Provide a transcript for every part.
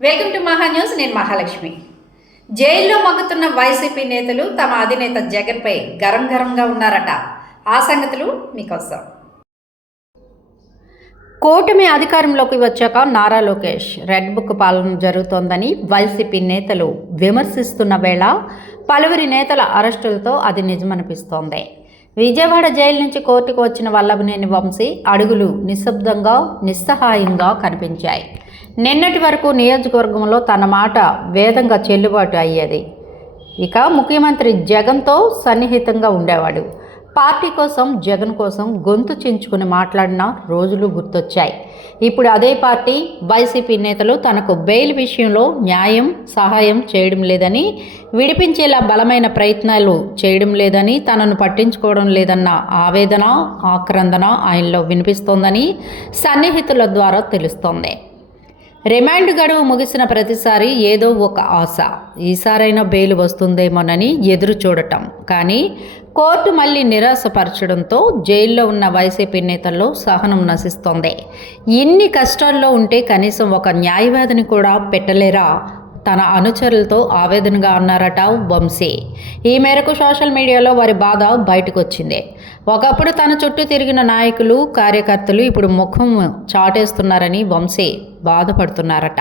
Welcome to మహా news నేను మహాలక్ష్మి. జైల్లో మగ్గుతున్న వైసీపీ నేతలు తమ అధినేత జగన్పై గరం గరంగా ఉన్నారట. ఆ సంగతులు మీకోసం కూటమి అధికారంలోకి వచ్చాక నారా లోకేష్ రెడ్ బుక్ పాలన జరుగుతోందని వైసీపీ నేతలు విమర్శిస్తున్న వేళ పలువురి నేతల అరెస్టులతో అది నిజమనిపిస్తోంది. విజయవాడ జైలు నుంచి కోర్టుకు వచ్చిన వల్లభనేని వంశీ అడుగులు నిశ్శబ్దంగా నిస్సహాయంగా కనిపించాయి. నిన్నటి వరకు నియోజకవర్గంలో తన మాట వేదంగా చెల్లుబాటు అయ్యేది. ఇక ముఖ్యమంత్రి జగన్తో సన్నిహితంగా ఉండేవాడు. పార్టీ కోసం జగన్ కోసం గొంతు చించుకుని మాట్లాడిన రోజులు గుర్తొచ్చాయి. ఇప్పుడు అదే పార్టీ వైసీపీ నేతలు తనకు బెయిల్ విషయంలో న్యాయం సహాయం చేయడం లేదని విడిపించేలా బలమైన ప్రయత్నాలు చేయడం లేదని తనను పట్టించుకోవడం లేదన్న ఆవేదన ఆక్రందన ఆయనలో వినిపిస్తోందని సన్నిహితుల ద్వారా తెలుస్తోంది. రిమాండ్ గడువు ముగిసిన ప్రతిసారి ఏదో ఒక ఆశ. ఈసారైనా బెయిల్ వస్తుందేమోనని ఎదురు చూడటం. కానీ కోర్టు మళ్ళీ నిరాశపరచడంతో జైల్లో ఉన్న వైసీపీ నేతల్లో సహనం నశిస్తోంది. ఇన్ని కష్టాల్లో ఉంటే కనీసం ఒక న్యాయవాదిని కూడా పెట్టలేరా? తన అనుచరులతో ఆవేదనగా అన్నారట వంశీ. ఈ మేరకు సోషల్ మీడియాలో వారి బాధ బయటకు వచ్చింది ఒకప్పుడు తన చుట్టూ తిరిగిన నాయకులు కార్యకర్తలు ఇప్పుడు ముఖం చాటేస్తున్నారని వంశీ బాధపడుతున్నారట.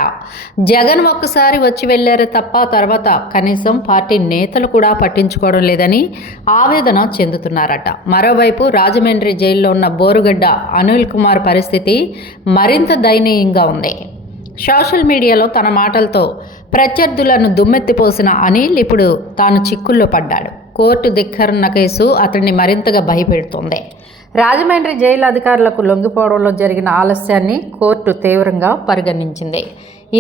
జగన్ ఒక్కసారి వచ్చి వెళ్ళారు తప్ప తర్వాత కనీసం పార్టీ నేతలు కూడా పట్టించుకోవడం లేదని ఆవేదన చెందుతున్నారట. మరోవైపు రాజమండ్రి జైల్లో ఉన్న బోరుగడ్డ అనిల్ కుమార్ పరిస్థితి మరింత దయనీయంగా ఉంది. సోషల్ మీడియాలో తన మాటలతో ప్రత్యర్థులను దుమ్మెత్తిపోసిన అనిల్ ఇప్పుడు తాను చిక్కుల్లో పడ్డాడు. కోర్టు ధిక్కరణ కేసు అతన్ని మరింతగా భయపెడుతోంది. రాజమండ్రి జైలు అధికారులకు లొంగిపోవడంలో జరిగిన ఆలస్యాన్ని కోర్టు తీవ్రంగా పరిగణించింది.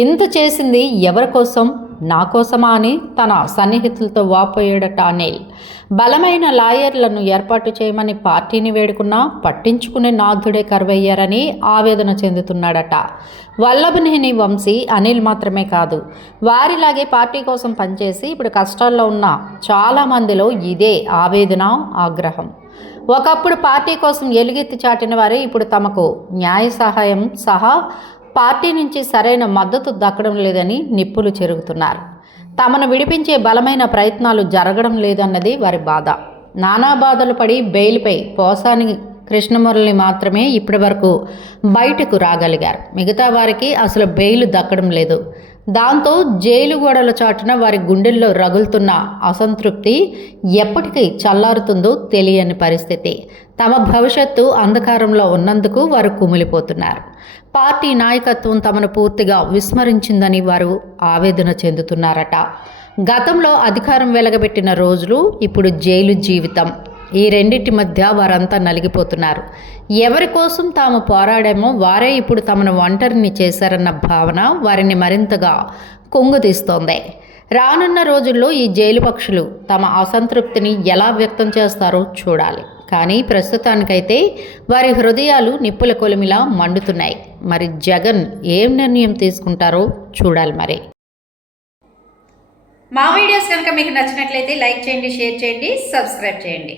ఇంత చేసింది ఎవరి కోసం? నా కోసమా అని తన సన్నిహితులతో వాపోయాడట అనిల్ బలమైన లాయర్లను ఏర్పాటు చేయమని పార్టీని వేడుకున్నా పట్టించుకునే నాథుడే కరువయ్యారని ఆవేదన చెందుతున్నాడట. వల్లభనేని వంశీ అనిల్ మాత్రమే కాదు వారిలాగే పార్టీ కోసం పనిచేసి ఇప్పుడు కష్టాల్లో ఉన్న చాలామందిలో ఇదే ఆవేదన ఆగ్రహం. ఒకప్పుడు పార్టీ కోసం ఎలుగెత్తి చాటిన వారే ఇప్పుడు తమకు న్యాయ సహాయం సహా పార్టీ నుంచి సరైన మద్దతు దక్కడం లేదని నిప్పులు చెరుగుతున్నారు. తమను విడిపించే బలమైన ప్రయత్నాలు జరగడం లేదన్నది వారి బాధ. నానా బాధలు పడి బెయిల్పై పోసాని కృష్ణమురళి మాత్రమే ఇప్పటి వరకు బయటకు రాగలిగారు. మిగతా వారికి అసలు బెయిల్ దక్కడం లేదు. దాంతో జైలు గోడల చాటున వారి గుండెల్లో రగులుతున్న అసంతృప్తి ఎప్పటికీ చల్లారుతుందో తెలియని పరిస్థితి. తమ భవిష్యత్తు అంధకారంలో ఉన్నందుకు వారు కుమిలిపోతున్నారు. పార్టీ నాయకత్వం తమను పూర్తిగా విస్మరించిందని వారు ఆవేదన చెందుతున్నారట. గతంలో అధికారం వెలగబెట్టిన రోజులు ఇప్పుడు జైలు జీవితం. ఈ రెండింటి మధ్య వారంతా నలిగిపోతున్నారు. ఎవరి కోసం తాము పోరాడామో వారే ఇప్పుడు తమను ఒంటరిని చేశారన్న భావన వారిని మరింతగా కొంగుతీస్తోంది. రానున్న రోజుల్లో ఈ జైలు పక్షులు తమ అసంతృప్తిని ఎలా వ్యక్తం చేస్తారో చూడాలి. కానీ ప్రస్తుతానికైతే వారి హృదయాలు నిప్పుల కొలిమిలా మండుతున్నాయి. మరి జగన్ ఏం నిర్ణయం తీసుకుంటారో చూడాలి మరి. మా వీడియోస్ కనుక మీకు నచ్చినట్లయితే లైక్ చేయండి షేర్ చేయండి సబ్స్క్రైబ్ చేయండి.